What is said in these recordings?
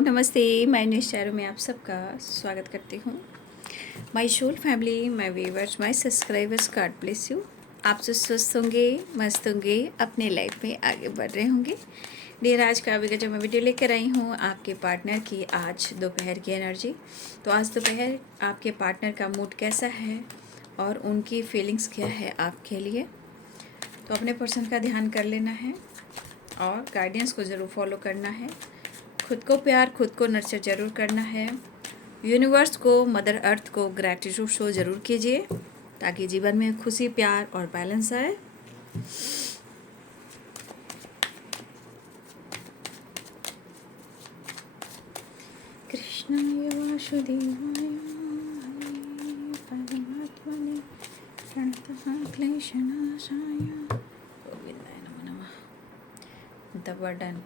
नमस्ते। मैं निश्चारों में आप सबका स्वागत करती हूँ। My soul family, my viewers, my subscribers, God bless you. आप सब स्वस्थ होंगे, मस्त होंगे, अपने लाइफ में आगे बढ़ रहे होंगे। डियर, आज का अभी जो मैं वीडियो लेकर आई हूँ आपके पार्टनर की आज दोपहर की एनर्जी। तो आज दोपहर आपके पार्टनर का मूड कैसा है और उनकी फीलिंग्स क्या है आपके लिए, तो अपने पर्सन का ध्यान कर लेना है और गाइडेंस को ज़रूर फॉलो करना है। खुद को प्यार, खुद को नर्चर ज़रूर करना है। यूनिवर्स को, मदर अर्थ को ग्रैटिट्यूड शो ज़रूर कीजिए ताकि जीवन में खुशी, प्यार और बैलेंस आए। कृष्णाय वासुदेवाय परमात्मने प्रणतः क्लेशनाशाय गोविंदाय नमो नमः। द वर्डन।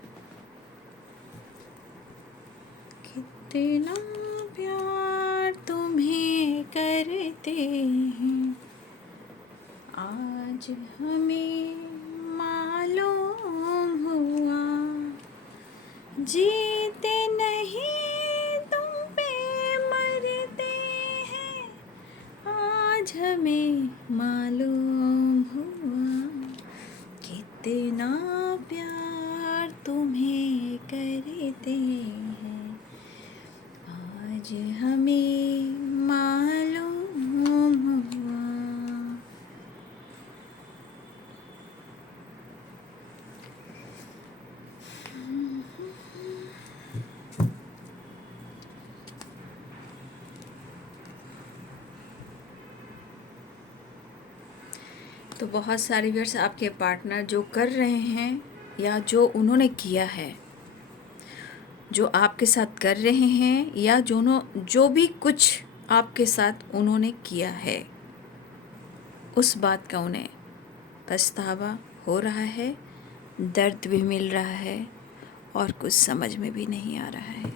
कितना प्यार तुम्हें करते हैं आज हमें मालूम हुआ, जीते नहीं तुम पे मरते हैं आज हमें मालूम हुआ, कितना प्यार तुम्हें करते हैं आज हमें मालूम हुआ। तो बहुत सारे व्यूअर्स, आपके पार्टनर जो कर रहे हैं या जो उन्होंने किया है, जो आपके साथ कर रहे हैं या जो भी कुछ आपके साथ उन्होंने किया है, उस बात का उन्हें पछतावा हो रहा है, दर्द भी मिल रहा है और कुछ समझ में भी नहीं आ रहा है।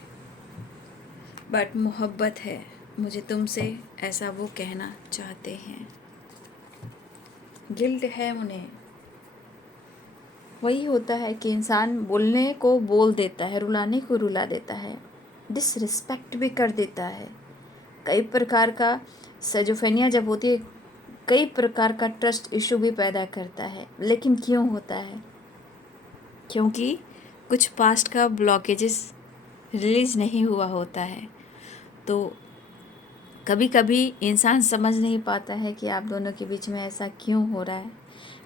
बट मोहब्बत है, मुझे तुमसे, ऐसा वो कहना चाहते हैं। गिल्ट है उन्हें। वही होता है कि इंसान बोलने को बोल देता है, रुलाने को रुला देता है, डिसरिस्पेक्ट भी कर देता है। कई प्रकार का सेजोफेनिया जब होती है, कई प्रकार का ट्रस्ट इशू भी पैदा करता है। लेकिन क्यों होता है? क्योंकि कुछ पास्ट का ब्लॉकेजेस रिलीज नहीं हुआ होता है। तो कभी कभी इंसान समझ नहीं पाता है कि आप दोनों के बीच में ऐसा क्यों हो रहा है,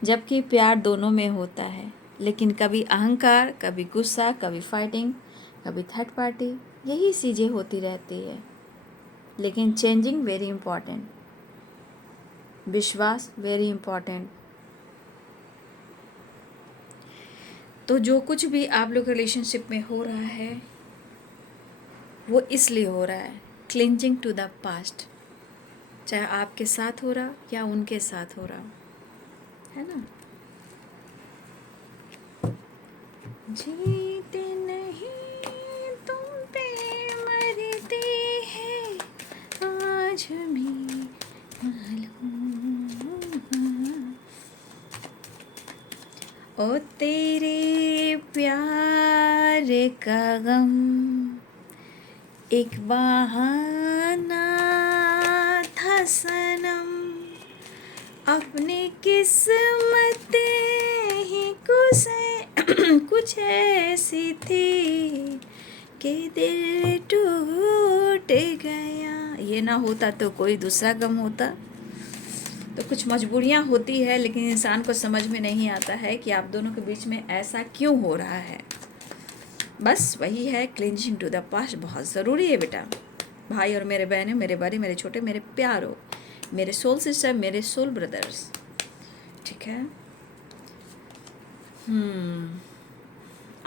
जबकि प्यार दोनों में होता है। लेकिन कभी अहंकार, कभी गुस्सा, कभी फाइटिंग, कभी थर्ड पार्टी, यही चीज़ें होती रहती है। लेकिन चेंजिंग वेरी इम्पॉर्टेंट, विश्वास वेरी इम्पॉर्टेंट। तो जो कुछ भी आप लोग रिलेशनशिप में हो रहा है वो इसलिए हो रहा है क्लिंजिंग टू द पास्ट, चाहे आपके साथ हो रहा या उनके साथ हो रहा है ना। जीते नहीं तुम पे मरते हैं आज हमें मालूम हुआ, ओ तेरे प्यार का गम एक बहाना था सनम, अपनी किस्मत ही कुछ ऐसी थी कि दिल टूट गया। ये ना होता तो कोई दूसरा गम होता। तो कुछ मजबूरियाँ होती है, लेकिन इंसान को समझ में नहीं आता है कि आप दोनों के बीच में ऐसा क्यों हो रहा है। बस वही है, क्लिंजिंग टू द पास्ट बहुत ज़रूरी है बेटा। भाई और मेरे बहनें, मेरे बड़े, मेरे छोटे, मेरे प्यारो, मेरे सोल सिस्टर, मेरे सोल ब्रदर्स, ठीक है।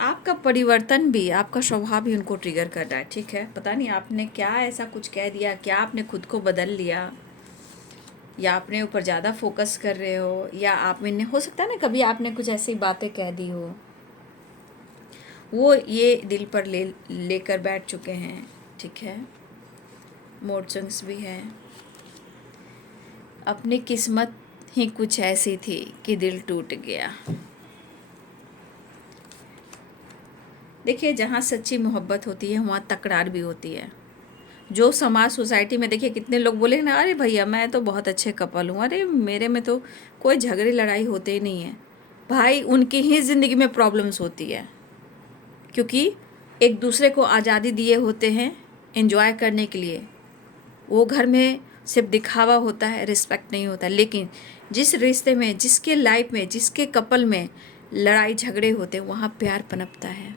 आपका परिवर्तन भी, आपका स्वभाव भी उनको ट्रिगर कर रहा है, ठीक है। पता नहीं आपने क्या ऐसा कुछ कह दिया, क्या आपने खुद को बदल लिया, या अपने ऊपर ज़्यादा फोकस कर रहे हो, या आप में हो सकता है ना कभी आपने कुछ ऐसी बातें कह दी हो, वो ये दिल पर लेकर बैठ चुके हैं, ठीक है। मूड स्विंग्स भी हैं। अपनी किस्मत ही कुछ ऐसी थी कि दिल टूट गया। देखिए, जहाँ सच्ची मोहब्बत होती है वहाँ तकरार भी होती है। जो समाज सोसाइटी में देखिए कितने लोग बोले ना, अरे भैया मैं तो बहुत अच्छे कपल हूँ, अरे मेरे में तो कोई झगड़े लड़ाई होते ही नहीं है। भाई उनकी ही ज़िंदगी में प्रॉब्लम्स होती है, क्योंकि एक दूसरे को आज़ादी दिए होते हैं एंजॉय करने के लिए। वो घर में सिर्फ दिखावा होता है, रिस्पेक्ट नहीं होता। लेकिन जिस रिश्ते में, जिसके लाइफ में, जिसके कपल में लड़ाई झगड़े होते हैं वहाँ प्यार पनपता है।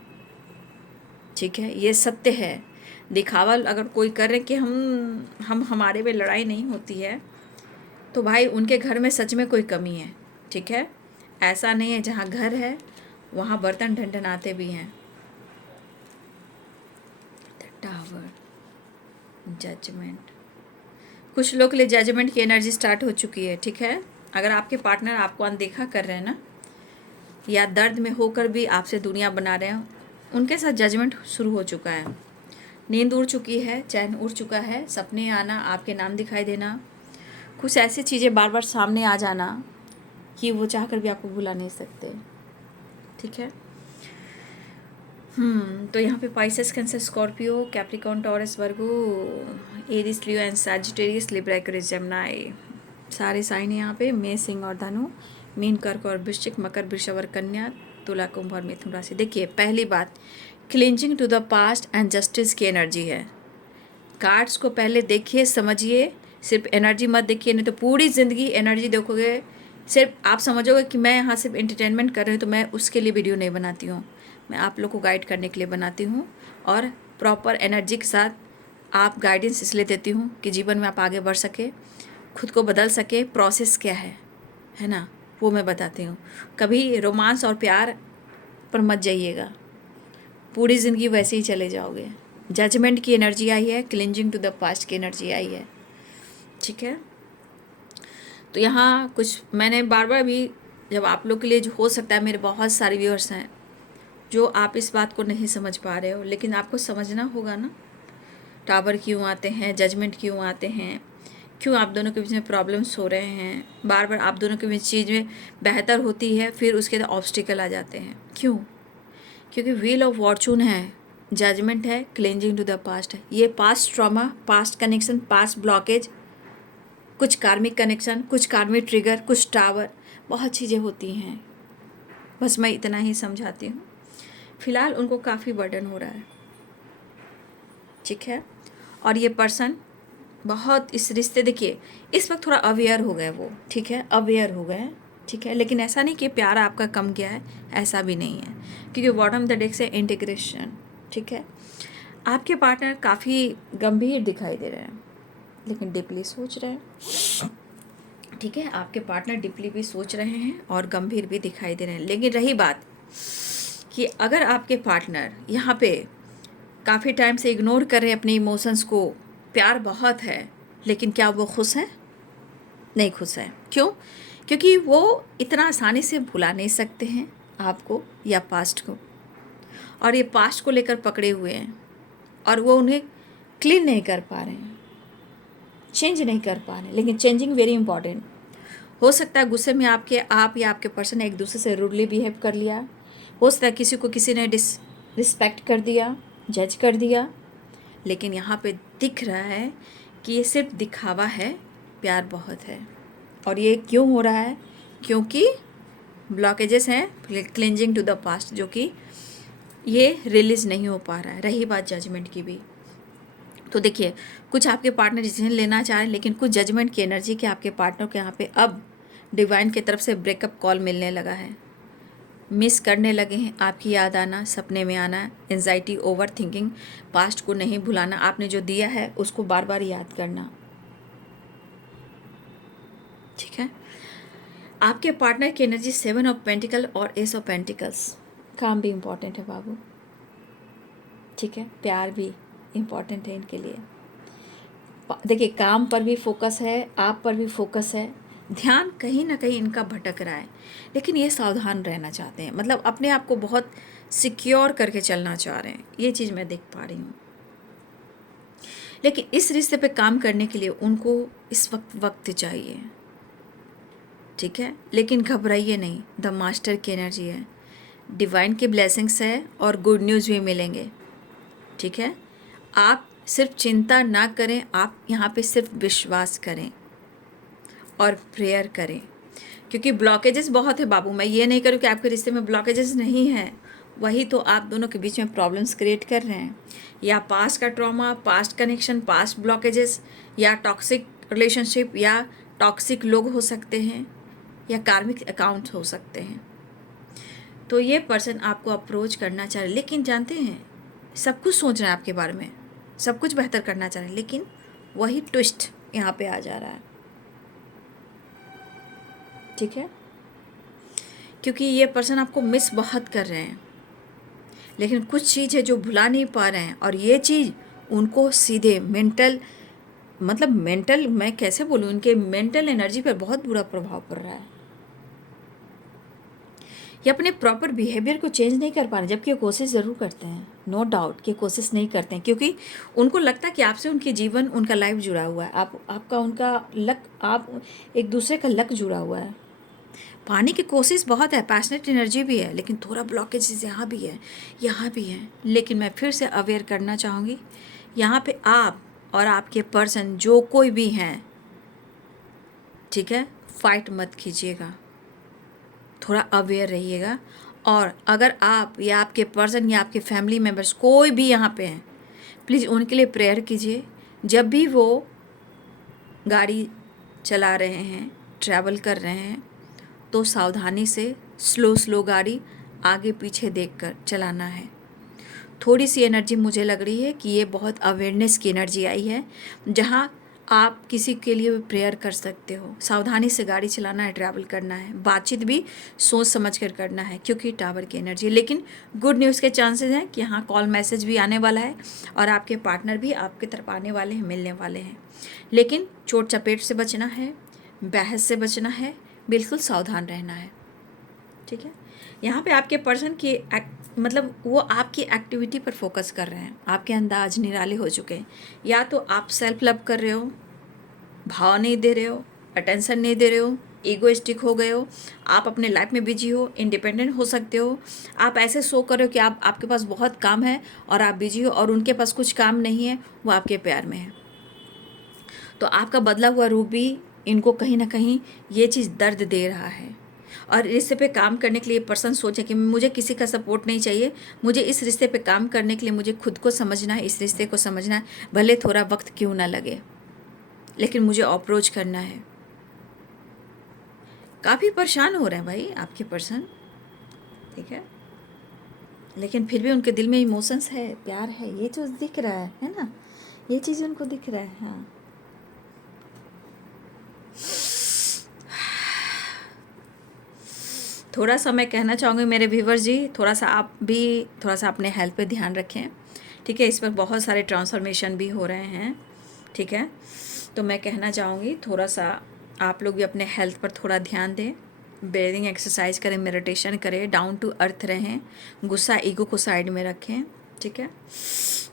ठीक है, ये सत्य है। दिखावा अगर कोई कर रहे कि हम हमारे में लड़ाई नहीं होती है, तो भाई उनके घर में सच में कोई कमी है। ठीक है, ऐसा नहीं है जहाँ घर है वहाँ बर्तन ढनढनाते भी हैं। The tower, judgement. कुछ लोग के लिए जजमेंट की एनर्जी स्टार्ट हो चुकी है। ठीक है, अगर आपके पार्टनर आपको अनदेखा कर रहे हैं ना, या दर्द में होकर भी आपसे दुनिया बना रहे हैं, उनके साथ जजमेंट शुरू हो चुका है। नींद उड़ चुकी है, चैन उड़ चुका है, सपने आना, आपके नाम दिखाई देना, कुछ ऐसी चीज़ें बार बार सामने आ जाना कि वो चाह कर भी आपको भुला नहीं सकते। ठीक है, तो यहाँ पे Pisces, Cancer, Scorpio, Capricorn, Taurus, Virgo, Aries, Leo and Sagittarius, Libra, Aquarius, Gemini, सारे साइन यहाँ पे। मेष, सिंह और धनु, मीन, कर्क और वृश्चिक, मकर, वृषभ और कन्या, तुला, कुंभ और मिथुन राशि। देखिए, पहली बात, cleansing to the past and justice की एनर्जी है। कार्ड्स को पहले देखिए, समझिए, सिर्फ एनर्जी मत देखिए, नहीं तो पूरी ज़िंदगी एनर्जी देखोगे। सिर्फ आप समझोगे कि मैं यहाँ सिर्फ एंटरटेनमेंट कर रही हूँ, तो मैं उसके लिए वीडियो नहीं बनाती हूँ। मैं आप लोग को गाइड करने के लिए बनाती हूँ, और प्रॉपर एनर्जी के साथ आप गाइडेंस इसलिए देती हूँ कि जीवन में आप आगे बढ़ सके, खुद को बदल सके। प्रोसेस क्या है ना, वो मैं बताती हूँ। कभी रोमांस और प्यार पर मत जाइएगा, पूरी ज़िंदगी वैसे ही चले जाओगे। जजमेंट की एनर्जी आई है, क्लिंजिंग टू द पास्ट की एनर्जी आई है। ठीक है, तो यहाँ कुछ मैंने बार बार भी, जब आप लोग के लिए जो हो सकता है, मेरे बहुत सारे व्यूअर्स हैं जो आप इस बात को नहीं समझ पा रहे हो, लेकिन आपको समझना होगा ना। टावर क्यों आते हैं, जजमेंट क्यों आते हैं, क्यों आप दोनों के बीच में प्रॉब्लम्स हो रहे हैं, बार बार आप दोनों के बीच चीज़ें बेहतर होती है, फिर उसके बाद ऑब्स्टिकल आ जाते हैं। क्यों? क्योंकि व्हील ऑफ फॉर्चून है, जजमेंट है, क्लेंजिंग टू द पास्ट है। ये past trauma, past connection, past blockage, कुछ कार्मिक कनेक्शन, कुछ कार्मिक ट्रिगर, कुछ टावर, बहुत चीज़ें होती हैं। बस मैं इतना ही समझाती हूँ। फिलहाल उनको काफ़ी बर्डन हो रहा है। ठीक है, और ये पर्सन बहुत इस रिश्ते, देखिए इस वक्त थोड़ा अवेयर हो गए वो। ठीक है, अवेयर हो गए। ठीक है, लेकिन ऐसा नहीं कि प्यार आपका कम गया है, ऐसा भी नहीं है, क्योंकि बॉटम द डेक से इंटीग्रेशन। ठीक है, आपके पार्टनर काफ़ी गंभीर दिखाई दे रहे हैं, लेकिन डीपली सोच रहे हैं। ठीक है, आपके पार्टनर डीपली भी सोच रहे हैं और गंभीर भी दिखाई दे रहे हैं। लेकिन रही बात कि अगर आपके पार्टनर यहाँ पे काफ़ी टाइम से इग्नोर कर रहे हैं अपने इमोशंस को, प्यार बहुत है, लेकिन क्या वो खुश हैं? नहीं खुश हैं। क्यों? क्योंकि वो इतना आसानी से भुला नहीं सकते हैं आपको या पास्ट को, और ये पास्ट को लेकर पकड़े हुए हैं, और वो उन्हें क्लीन नहीं कर पा रहे हैं, चेंज नहीं कर पा रहे हैं। लेकिन चेंजिंग वेरी इंपॉर्टेंट। हो सकता है गुस्से में आप या आपके पर्सन एक दूसरे से रूडली बिहेव कर लिया, हो सकता है किसी को किसी ने डिसरिस्पेक्ट कर दिया, जज कर दिया, लेकिन यहाँ पे दिख रहा है कि ये सिर्फ दिखावा है, प्यार बहुत है। और ये क्यों हो रहा है? क्योंकि ब्लॉकेजेस हैं, क्लिंजिंग टू द पास्ट, जो कि ये रिलीज नहीं हो पा रहा है। रही बात जजमेंट की भी, तो देखिए कुछ आपके पार्टनर डिसीजन लेना चाह रहे हैं, लेकिन कुछ जजमेंट की एनर्जी के आपके पार्टनर के यहाँ पे अब डिवाइन की तरफ से ब्रेकअप कॉल मिलने लगा है। मिस करने लगे हैं, आपकी याद आना, सपने में आना, एंजाइटी, ओवर थिंकिंग, पास्ट को नहीं भुलाना, आपने जो दिया है उसको बार बार याद करना। ठीक है, आपके पार्टनर की एनर्जी 7 ऑफ पेंटिकल और एस ऑफ पेंटिकल्स। काम भी इम्पॉर्टेंट है बाबू। ठीक है, प्यार भी इम्पॉर्टेंट है इनके लिए। देखिए काम पर भी फोकस है, आप पर भी फोकस है, ध्यान कहीं ना कहीं इनका भटक रहा है, लेकिन ये सावधान रहना चाहते हैं, मतलब अपने आप को बहुत सिक्योर करके चलना चाह रहे हैं। ये चीज़ मैं देख पा रही हूँ। लेकिन इस रिश्ते पे काम करने के लिए उनको इस वक्त चाहिए। ठीक है, लेकिन घबराइए नहीं, द मास्टर की एनर्जी है। डिवाइन की ब्लेसिंग्स है और गुड न्यूज़ भी मिलेंगे, ठीक है। आप सिर्फ चिंता ना करें, आप यहाँ पे सिर्फ विश्वास करें और प्रेयर करें, क्योंकि ब्लॉकेजेस बहुत है बाबू। मैं ये नहीं करूँ कि आपके रिश्ते में ब्लॉकेजेस नहीं है, वही तो आप दोनों के बीच में प्रॉब्लम्स क्रिएट कर रहे हैं, या पास्ट का trauma, past connection, past blockages, या टॉक्सिक रिलेशनशिप, या टॉक्सिक लोग हो सकते हैं, या कार्मिक अकाउंट हो सकते हैं। तो ये पर्सन आपको अप्रोच करना चाह रहे, लेकिन जानते हैं सब कुछ सोच रहे हैं आपके बारे में, सब कुछ बेहतर करना चाह रहे हैं, लेकिन वही ट्विस्ट यहाँ पे आ जा रहा है, ठीक है। क्योंकि ये पर्सन आपको मिस बहुत कर रहे हैं, लेकिन कुछ चीज़ है जो भुला नहीं पा रहे हैं, और ये चीज़ उनको सीधे मेंटल मैं कैसे बोलूँ, उनके मेंटल एनर्जी पर बहुत बुरा प्रभाव पड़ रहा है। ये अपने प्रॉपर बिहेवियर को चेंज नहीं कर पा रहे, जबकि ये कोशिश ज़रूर करते हैं, नो डाउट कि कोशिश नहीं करते हैं, क्योंकि उनको लगता है कि आपसे उनके जीवन, उनका लाइफ जुड़ा हुआ है, आपका उनका लक, आप एक दूसरे का लक जुड़ा हुआ है। पाने की कोशिश बहुत है, पैशनेट एनर्जी भी है, लेकिन थोड़ा ब्लॉकेज यहाँ भी है, यहाँ भी है। लेकिन मैं फिर से अवेयर करना चाहूँगी, यहाँ पे आप और आपके पर्सन जो कोई भी हैं, ठीक है, फाइट मत कीजिएगा, थोड़ा अवेयर रहिएगा। और अगर आप या आपके पर्सन या आपके फैमिली मेम्बर्स कोई भी यहाँ पे हैं, प्लीज़ उनके लिए प्रेयर कीजिए। जब भी वो गाड़ी चला रहे हैं, ट्रैवल कर रहे हैं, तो सावधानी से स्लो गाड़ी आगे पीछे देखकर चलाना है। थोड़ी सी एनर्जी मुझे लग रही है कि ये बहुत अवेयरनेस की एनर्जी आई है, जहाँ आप किसी के लिए भी प्रेयर कर सकते हो। सावधानी से गाड़ी चलाना है, ट्रैवल करना है, बातचीत भी सोच समझ कर करना है, क्योंकि टावर की एनर्जी है। लेकिन गुड न्यूज़ के चांसेस हैं कि हाँ, कॉल मैसेज भी आने वाला है और आपके पार्टनर भी आपकी तरफ आने वाले हैं, मिलने वाले हैं। लेकिन चोट चपेट से बचना है, बहस से बचना है, बिल्कुल सावधान रहना है, ठीक है। यहाँ पे आपके पर्सन की मतलब वो आपकी एक्टिविटी पर फोकस कर रहे हैं, आपके अंदाज निराले हो चुके हैं। या तो आप सेल्फ लव कर रहे हो, भाव नहीं दे रहे हो, अटेंशन नहीं दे रहे हो, ईगोइस्टिक हो गए हो, आप अपने लाइफ में बिजी हो, इंडिपेंडेंट हो सकते हो। आप ऐसे शो कर रहे हो कि आपके पास बहुत काम है और आप बिजी हो, और उनके पास कुछ काम नहीं है, वो आपके प्यार में है। तो आपका बदला हुआ रूप भी इनको कहीं ना कहीं ये चीज़ दर्द दे रहा है। और रिश्ते पे काम करने के लिए पर्सन सोचे कि मुझे किसी का सपोर्ट नहीं चाहिए, मुझे इस रिश्ते पे काम करने के लिए मुझे खुद को समझना है, इस रिश्ते को समझना है, भले थोड़ा वक्त क्यों ना लगे, लेकिन मुझे अप्रोच करना है। काफ़ी परेशान हो रहे हैं भाई आपके पर्सन, ठीक है, लेकिन फिर भी उनके दिल में इमोशंस है, प्यार है, ये चीज़ दिख रहा है ना, ये चीज़ उनको दिख रहा है। हाँ, थोड़ा सा मैं कहना चाहूँगी मेरे व्यूवर्स जी, थोड़ा सा आप भी थोड़ा सा अपने हेल्थ पे ध्यान रखें, ठीक है। इस पर बहुत सारे ट्रांसफॉर्मेशन भी हो रहे हैं, ठीक है। तो मैं कहना चाहूँगी थोड़ा सा आप लोग भी अपने हेल्थ पर थोड़ा ध्यान दें, ब्रीदिंग एक्सरसाइज करें, मेडिटेशन करें, डाउन टू अर्थ रहें, गुस्सा ईगो को साइड में रखें, ठीक है।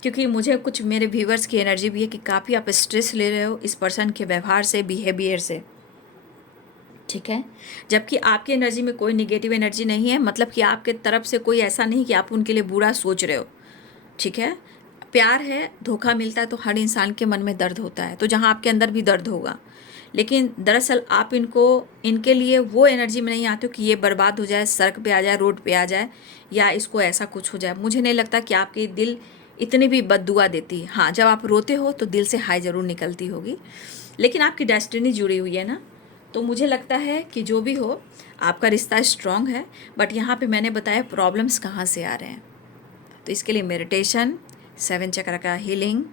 क्योंकि मुझे कुछ मेरे व्यूवर्स की एनर्जी भी है कि काफ़ी आप स्ट्रेस ले रहे हो इस पर्सन के व्यवहार से, बिहेवियर से, ठीक है। जबकि आपकी एनर्जी में कोई निगेटिव एनर्जी नहीं है, मतलब कि आपके तरफ से कोई ऐसा नहीं कि आप उनके लिए बुरा सोच रहे हो, ठीक है। प्यार है, धोखा मिलता है तो हर इंसान के मन में दर्द होता है, तो जहाँ आपके अंदर भी दर्द होगा, लेकिन दरअसल आप इनके लिए वो एनर्जी में नहीं आते हो कि ये बर्बाद हो जाए, सड़क पे आ जाए, रोड पे आ जाए, या इसको ऐसा कुछ हो जाए। मुझे नहीं लगता कि आपकी दिल इतनी भी बद्दुआ देती है। हाँ, जब आप रोते हो तो दिल से हाय ज़रूर निकलती होगी, लेकिन आपकी डेस्टिनी जुड़ी हुई है ना, तो मुझे लगता है कि जो भी हो आपका रिश्ता स्ट्रॉन्ग है। बट यहाँ पे मैंने बताया प्रॉब्लम्स कहाँ से आ रहे हैं, तो इसके लिए मेडिटेशन, 7 चक्र का हीलिंग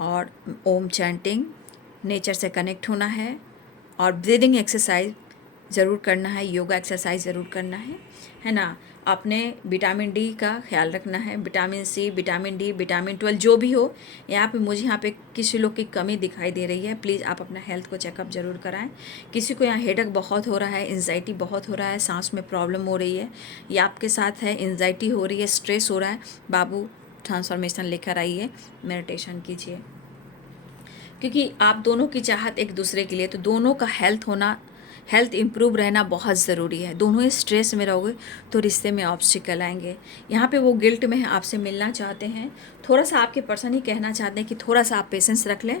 और ओम चैंटिंग, नेचर से कनेक्ट होना है, और ब्रीदिंग एक्सरसाइज ज़रूर करना है, योगा एक्सरसाइज ज़रूर करना है ना। अपने विटामिन डी का ख्याल रखना है, vitamin C, vitamin D, vitamin 12 जो भी हो। मुझे यहाँ पे किसी लोग की कमी दिखाई दे रही है, प्लीज़ आप अपना हेल्थ को चेकअप ज़रूर कराएं। किसी को यहाँ हेडेक बहुत हो रहा है, एंजाइटी बहुत हो रहा है, सांस में प्रॉब्लम हो रही है, या आपके साथ है, एंजाइटी हो रही है, स्ट्रेस हो रहा है, बाबू ट्रांसफॉर्मेशन लेकर आइए, मेडिटेशन कीजिए, क्योंकि आप दोनों की चाहत एक दूसरे के लिए, तो दोनों का हेल्थ होना हेल्थ इम्प्रूव रहना बहुत ज़रूरी है। दोनों ही स्ट्रेस में रहोगे तो रिश्ते में ऑब्स्टिकल आएंगे। यहाँ पे वो गिल्ट में आपसे मिलना चाहते हैं, थोड़ा सा आपके पर्सन ही कहना चाहते हैं कि थोड़ा सा आप पेशेंस रख लें,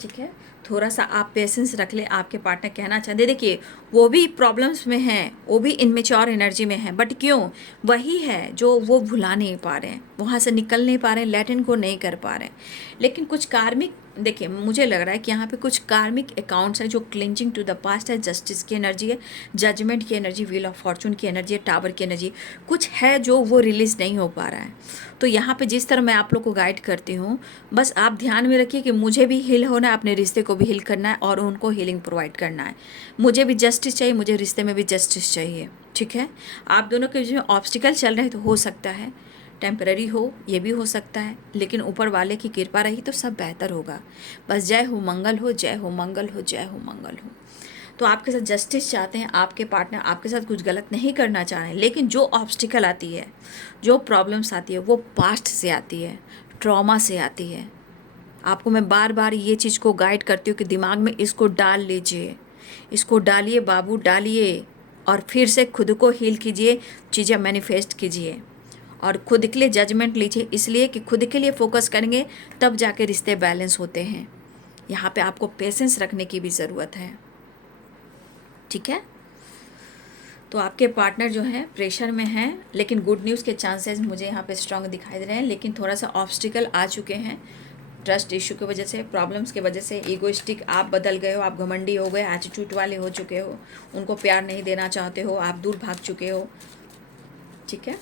ठीक है, थोड़ा सा आप पेशेंस रख ले। आपके पार्टनर कहना चाहते हैं, देखिए वो भी प्रॉब्लम्स में हैं, वो भी इनमेच्योर एनर्जी में है, बट क्यों, वही है जो वो भुला नहीं पा रहे हैं, वहाँ से निकल नहीं पा रहे हैं, लेट इनको नहीं कर पा रहे हैं। लेकिन कुछ कार्मिक, देखिए मुझे लग रहा है कि यहाँ पे कुछ कार्मिक अकाउंट्स है जो क्लिंजिंग टू द पास्ट है, जस्टिस की एनर्जी है, जजमेंट की एनर्जी, व्हील ऑफ फॉर्चून की एनर्जी है, टावर की एनर्जी, कुछ है जो वो रिलीज नहीं हो पा रहा है। तो यहाँ पे जिस तरह मैं आप लोग को गाइड करती हूँ, बस आप ध्यान में रखिए कि मुझे भी हील होना है, अपने रिश्ते को भी हील करना है और उनको हीलिंग प्रोवाइड करना है। मुझे भी जस्टिस चाहिए, मुझे रिश्ते में भी जस्टिस चाहिए, ठीक है। आप दोनों के बीच में ऑब्स्टिकल चल रहे हैं तो हो सकता है टेम्पररी हो, ये भी हो सकता है, लेकिन ऊपर वाले की कृपा रही तो सब बेहतर होगा। बस जय हो मंगल हो, जय हो मंगल हो, जय हो मंगल हो। तो आपके साथ जस्टिस चाहते हैं, आपके पार्टनर आपके साथ कुछ गलत नहीं करना चाह रहे हैं, लेकिन जो ऑब्स्टिकल आती है, जो प्रॉब्लम्स आती है, वो पास्ट से आती है, ट्रॉमा से आती है। आपको मैं बार बार ये चीज़ को गाइड करती हूँ कि दिमाग में इसको डाल लीजिए, इसको डालिए बाबू, डालिए, और फिर से खुद को हील कीजिए, चीज़ें मैनिफेस्ट कीजिए और खुद के लिए जजमेंट लीजिए, इसलिए कि खुद के लिए फोकस करेंगे तब जाके रिश्ते बैलेंस होते हैं। यहाँ पे आपको पेशेंस रखने की भी ज़रूरत है, ठीक है। तो आपके पार्टनर जो है प्रेशर में हैं, लेकिन गुड न्यूज़ के चांसेस मुझे यहाँ पे स्ट्रांग दिखाई दे रहे हैं, लेकिन थोड़ा सा ऑब्स्टिकल आ चुके हैं ट्रस्ट इशू की वजह से, प्रॉब्लम्स की वजह से। ईगोइस्टिक आप बदल गए हो, आप घमंडी हो गए, एटीट्यूड वाले हो चुके हो, उनको प्यार नहीं देना चाहते हो, आप दूर भाग चुके हो, ठीक है।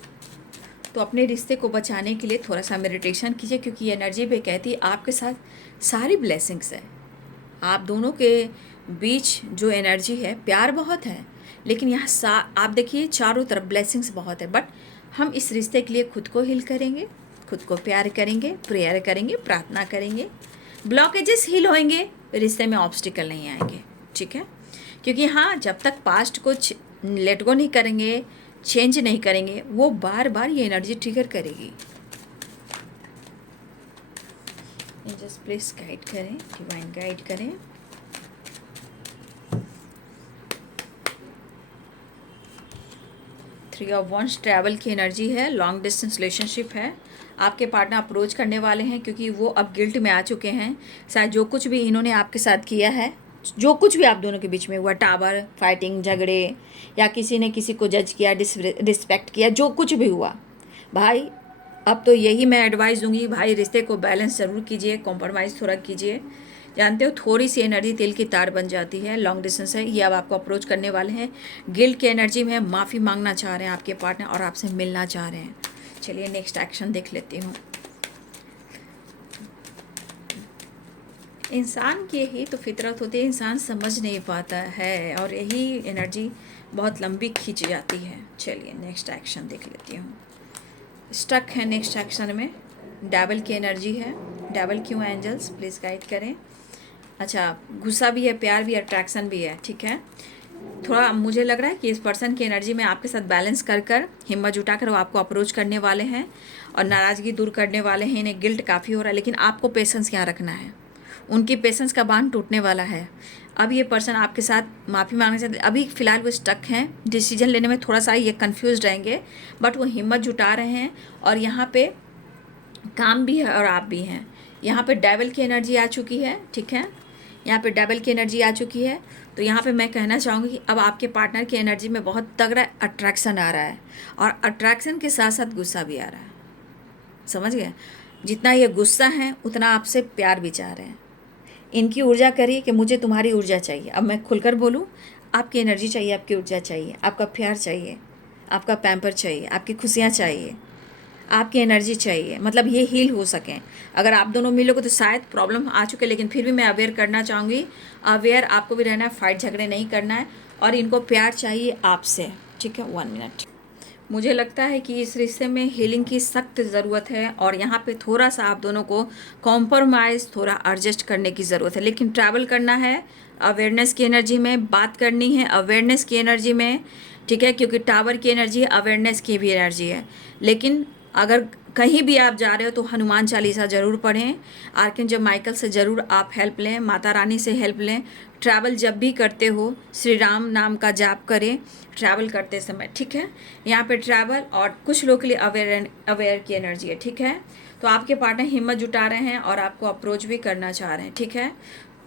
तो अपने रिश्ते को बचाने के लिए थोड़ा सा मेडिटेशन कीजिए, क्योंकि एनर्जी पे कहती है आपके साथ सारी ब्लेसिंग्स है। आप दोनों के बीच जो एनर्जी है, प्यार बहुत है, लेकिन यहाँ आप देखिए चारों तरफ ब्लेसिंग्स बहुत है। बट हम इस रिश्ते के लिए खुद को हील करेंगे, खुद को प्यार करेंगे, प्रेयर करेंगे, प्रार्थना करेंगे, ब्लॉकेजेस हील होंगे, रिश्ते में ऑब्स्टिकल नहीं आएंगे, ठीक है। क्योंकि हाँ, जब तक पास्ट को लेट गो नहीं करेंगे, चेंज नहीं करेंगे, वो बार बार ये एनर्जी ट्रिगर करेगी। जस्ट प्लीज गाइड करें, डिवाइन गाइड करें। थ्री ऑफ वंस ट्रैवल की एनर्जी है, लॉन्ग डिस्टेंस रिलेशनशिप है। आपके पार्टनर अप्रोच करने वाले हैं क्योंकि वो अब गिल्ट में आ चुके हैं। शायद जो कुछ भी इन्होंने आपके साथ किया है, जो कुछ भी आप दोनों के बीच में हुआ, टावर, फाइटिंग, झगड़े, या किसी ने किसी को जज किया, डिसरिस्पेक्ट किया, जो कुछ भी हुआ भाई, अब तो यही मैं एडवाइस दूंगी भाई, रिश्ते को बैलेंस ज़रूर कीजिए, कॉम्प्रोमाइज़ थोड़ा कीजिए। जानते हो थोड़ी सी एनर्जी तिल की तार बन जाती है। लॉन्ग डिस्टेंस है, ये अब आपको अप्रोच करने वाले हैं। गिल्ट की एनर्जी में माफ़ी मांगना चाह रहे हैं आपके पार्टनर और आपसे मिलना चाह रहे हैं। चलिए नेक्स्ट एक्शन देख लेती हूँ। इंसान की यही तो फितरत होती है, इंसान समझ नहीं पाता है और यही एनर्जी बहुत लंबी खींच जाती है। चलिए नेक्स्ट एक्शन देख लेती हूँ। स्टक है नेक्स्ट एक्शन में, डेविल की एनर्जी है। डेविल क्यों एंजल्स प्लीज़ गाइड करें। अच्छा, गुस्सा भी है, प्यार भी है, अट्रैक्शन भी है, ठीक है। थोड़ा मुझे लग रहा है कि इस पर्सन की एनर्जी में आपके साथ बैलेंस कर कर, हिम्मत जुटाकर वो आपको अप्रोच करने वाले हैं और नाराज़गी दूर करने वाले हैं। इन्हें गिल्ट काफ़ी हो रहा है, लेकिन आपको पेशेंस यहाँ रखना है। उनकी पेशेंस का बांध टूटने वाला है। अब ये पर्सन आपके साथ माफ़ी मांगने से, अभी फ़िलहाल वो स्टक हैं, डिसीजन लेने में थोड़ा सा ये कंफ्यूज रहेंगे, बट वो हिम्मत जुटा रहे हैं और यहाँ पे काम भी है और आप भी हैं। यहाँ पे डेविल की एनर्जी आ चुकी है, ठीक है। यहाँ पे डेविल की एनर्जी आ चुकी है, तो यहाँ पे मैं कहना चाहूँगी कि अब आपके पार्टनर की एनर्जी में बहुत तगड़ा अट्रैक्शन आ रहा है और अट्रैक्शन के साथ साथ गुस्सा भी आ रहा है। समझ गए? जितना ये गुस्सा है उतना आपसे प्यार भी चाह रहे हैं। इनकी ऊर्जा करिए कि मुझे तुम्हारी ऊर्जा चाहिए। अब मैं खुलकर बोलूँ, आपकी एनर्जी चाहिए, आपकी ऊर्जा चाहिए, आपका प्यार चाहिए, आपका पैम्पर चाहिए, आपकी खुशियाँ चाहिए, आपकी एनर्जी चाहिए, मतलब ये हील हो सकें। अगर आप दोनों मिलोगे तो शायद प्रॉब्लम आ चुके, लेकिन फिर भी मैं अवेयर करना चाहूँगी। अवेयर आपको भी रहना है, फाइट झगड़े नहीं करना है और इनको प्यार चाहिए आपसे, ठीक है। 1 मिनट। मुझे लगता है कि इस रिश्ते में हीलिंग की सख्त ज़रूरत है और यहाँ पे थोड़ा सा आप दोनों को कॉम्प्रोमाइज़, थोड़ा एडजस्ट करने की ज़रूरत है, लेकिन ट्रैवल करना है, अवेयरनेस की एनर्जी में बात करनी है, अवेयरनेस की एनर्जी में, ठीक है, क्योंकि टावर की एनर्जी है, अवेयरनेस की भी एनर्जी है। लेकिन अगर कहीं भी आप जा रहे हो तो हनुमान चालीसा ज़रूर पढ़ें, आर्कएंजल माइकल से ज़रूर आप हेल्प लें, माता रानी से हेल्प लें। ट्रैवल जब भी करते हो श्री राम नाम का जाप करें ट्रैवल करते समय, ठीक है। यहाँ पे ट्रैवल और कुछ लोगों के लिए अवेयर की एनर्जी है, ठीक है। तो आपके पार्टनर हिम्मत जुटा रहे हैं और आपको अप्रोच भी करना चाह रहे हैं, ठीक है।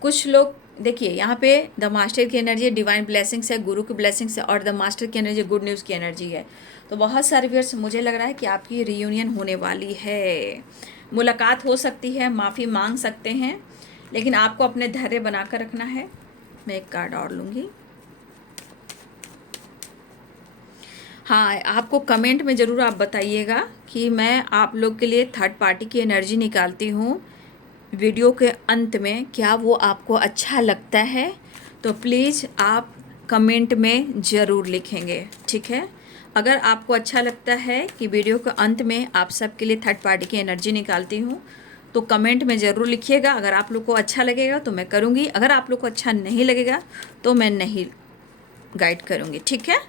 कुछ लोग देखिए यहाँ पे द मास्टर की एनर्जी डिवाइन ब्लेसिंग्स है, गुरु की ब्लेसिंग्स है, और द मास्टर की एनर्जी गुड न्यूज़ की एनर्जी है। तो बहुत सारे व्यूअर्स मुझे लग रहा है कि आपकी रियूनियन होने वाली है, मुलाकात हो सकती है, माफ़ी मांग सकते हैं, लेकिन आपको अपने धैर्य बनाकर रखना है। मैं एक कार्ड और लूँगी। हाँ, आपको कमेंट में ज़रूर आप बताइएगा कि मैं आप लोग के लिए थर्ड पार्टी की एनर्जी निकालती हूँ वीडियो के अंत में, क्या वो आपको अच्छा लगता है? तो प्लीज़ आप कमेंट में ज़रूर लिखेंगे, ठीक है। अगर आपको अच्छा लगता है कि वीडियो के अंत में आप सबके लिए थर्ड पार्टी की एनर्जी निकालती हूँ तो कमेंट में ज़रूर लिखिएगा। अगर आप लोग को अच्छा लगेगा तो मैं करूँगी, अगर आप लोग को अच्छा नहीं लगेगा तो मैं नहीं गाइड करूँगी, ठीक है।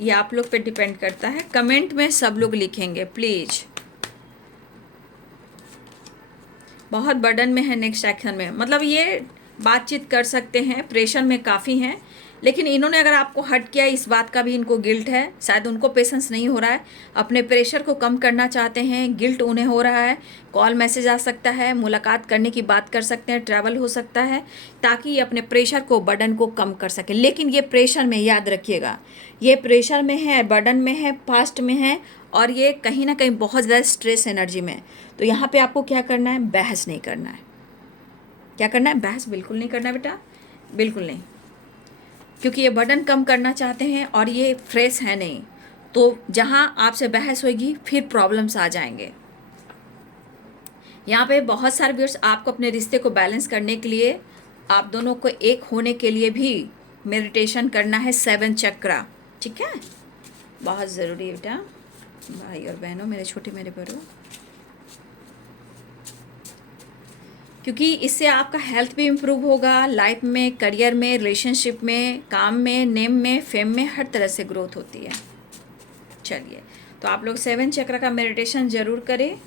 ये आप लोग पे डिपेंड करता है। कमेंट में सब लोग लिखेंगे प्लीज़। बहुत बर्डन में है नेक्स्ट एक्शन में, मतलब ये बातचीत कर सकते हैं, प्रेशर में काफ़ी हैं, लेकिन इन्होंने अगर आपको हर्ट किया इस बात का भी इनको गिल्ट है, शायद उनको पेशेंस नहीं हो रहा है, अपने प्रेशर को कम करना चाहते हैं, गिल्ट उन्हें हो रहा है। कॉल मैसेज आ सकता है, मुलाकात करने की बात कर सकते हैं, ट्रैवल हो सकता है, ताकि ये अपने प्रेशर को, बर्डन को कम कर सकें। लेकिन ये प्रेशर में, याद रखिएगा, ये प्रेशर में है, बर्डन में है, पास्ट में है, और ये कहीं ना कहीं बहुत ज़्यादा स्ट्रेस एनर्जी में है। तो यहाँ पे आपको क्या करना है? बहस नहीं करना है। क्या करना है? बहस बिल्कुल नहीं करना बेटा, बिल्कुल नहीं, क्योंकि ये बर्डन कम करना चाहते हैं और ये फ्रेश है नहीं। तो जहाँ आपसे बहस होगी फिर प्रॉब्लम्स आ जाएंगे। यहाँ पे बहुत सारे व्यूअर्स आपको अपने रिश्ते को बैलेंस करने के लिए, आप दोनों को एक होने के लिए भी मेडिटेशन करना है, 7 चक्रा, ठीक है। बहुत ज़रूरी है बेटा, भाई और बहनों, मेरे छोटे मेरे बड़ों, क्योंकि इससे आपका हेल्थ भी इम्प्रूव होगा, लाइफ में, करियर में, रिलेशनशिप में, काम में, नेम में, फेम में, हर तरह से ग्रोथ होती है। चलिए, तो आप लोग 7 चक्र का मेडिटेशन ज़रूर करें।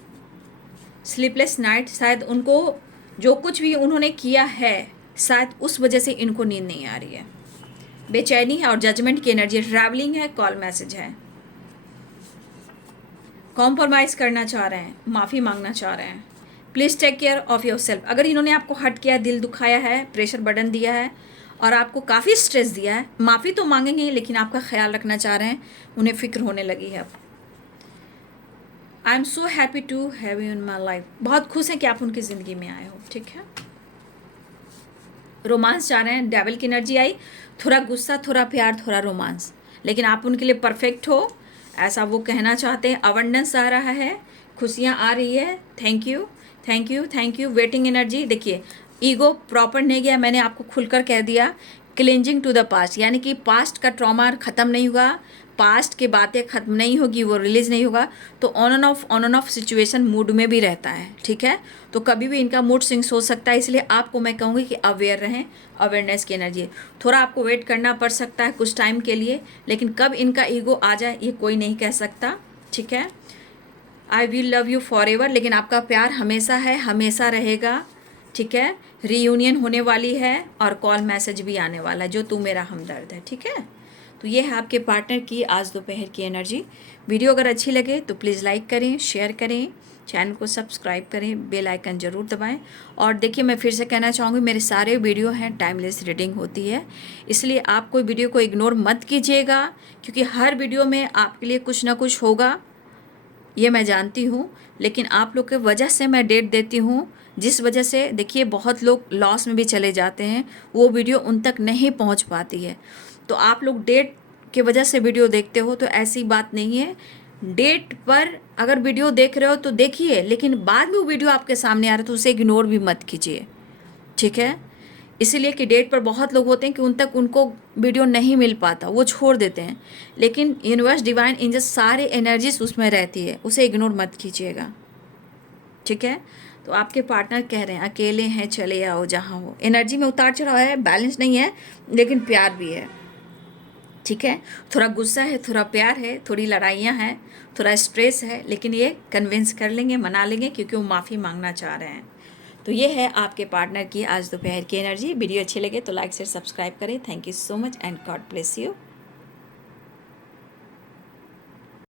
स्लीपलेस नाइट, शायद उनको जो कुछ भी उन्होंने किया है शायद उस वजह से इनको नींद नहीं आ रही है, बेचैनी है और जजमेंट की एनर्जी, ट्रैवलिंग है, कॉल मैसेज है, कॉम्प्रोमाइज़ करना चाह रहे हैं, माफ़ी मांगना चाह रहे हैं। Please take care of yourself. अगर इन्होंने आपको हर्ट किया, दिल दुखाया है, प्रेशर बर्डन दिया है और आपको काफ़ी स्ट्रेस दिया है, माफ़ी तो मांगेंगे ही, लेकिन आपका ख्याल रखना चाह रहे हैं, उन्हें फ़िक्र होने लगी है अब। I am so happy to have you in my life, बहुत खुश हैं कि आप उनकी ज़िंदगी में आए हो, ठीक है। रोमांस चाह रहे हैं, डेविल की एनर्जी आई, थोड़ा गुस्सा, थोड़ा प्यार, थोड़ा रोमांस, लेकिन आप उनके लिए परफेक्ट हो, ऐसा वो कहना चाहते हैं। अबंडेंस आ रहा है, खुशियाँ आ रही है, thank you, thank you, thank you. Waiting energy, देखिए ईगो प्रॉपर नहीं गया, मैंने आपको खुलकर कह दिया। क्लिंजिंग टू द पास्ट, यानी कि पास्ट का ट्रॉमा ख़त्म नहीं हुआ, पास्ट की बातें ख़त्म नहीं होगी, वो रिलीज़ नहीं होगा, तो on end of situation mood में भी रहता है, ठीक है। तो कभी भी इनका मूड स्विंग्स हो सकता है, इसलिए आपको मैं कहूँगी कि अवेयर रहें, अवेयरनेस की एनर्जी। थोड़ा आपको वेट करना पड़ सकता है कुछ टाइम के लिए, लेकिन कब इनका ईगो आ जाए ये कोई नहीं कह सकता, ठीक है। I will love you for ever, लेकिन आपका प्यार हमेशा है, हमेशा रहेगा, ठीक है। रीयूनियन होने वाली है और कॉल मैसेज भी आने वाला है, जो तू मेरा हमदर्द है, ठीक है। तो ये है आपके पार्टनर की आज दोपहर की एनर्जी। वीडियो अगर अच्छी लगे तो प्लीज़ लाइक करें, शेयर करें, चैनल को सब्सक्राइब करें, बेल आइकन ज़रूर दबाएं। और देखिए, मैं फिर से कहना चाहूँगी, मेरे सारे वीडियो हैं, टाइमलेस रीडिंग होती है, इसलिए आप कोई वीडियो को इग्नोर मत कीजिएगा, क्योंकि हर वीडियो में आपके लिए कुछ ना कुछ होगा, ये मैं जानती हूँ। लेकिन आप लोग के वजह से मैं डेट देती हूँ, जिस वजह से देखिए बहुत लोग लॉस में भी चले जाते हैं, वो वीडियो उन तक नहीं पहुँच पाती है। तो आप लोग डेट के वजह से वीडियो देखते हो, तो ऐसी बात नहीं है। डेट पर अगर वीडियो देख रहे हो तो देखिए, लेकिन बाद में वो वीडियो आपके सामने आ रहा है तो उसे इग्नोर भी मत कीजिए, ठीक है। इसीलिए कि डेट पर बहुत लोग होते हैं कि उन तक उनको वीडियो नहीं मिल पाता, वो छोड़ देते हैं, लेकिन यूनिवर्स, डिवाइन एंजल्स, सारे एनर्जीज उसमें रहती है, उसे इग्नोर मत कीजिएगा, ठीक है। तो आपके पार्टनर कह रहे हैं अकेले हैं, चले आओ जहाँ हो। एनर्जी में उतार चढ़ाव है, बैलेंस नहीं है, लेकिन प्यार भी है। ठीक है, थोड़ा गुस्सा है, थोड़ा प्यार है, थोड़ी लड़ाइयाँ हैं, थोड़ा स्ट्रेस है, लेकिन ये कन्विंस कर लेंगे, मना लेंगे, क्योंकि वो माफ़ी मांगना चाह रहे हैं। तो ये है आपके पार्टनर की आज दोपहर की एनर्जी। वीडियो अच्छी लगे तो लाइक शेयर सब्सक्राइब करें। Thank you so much and God bless you.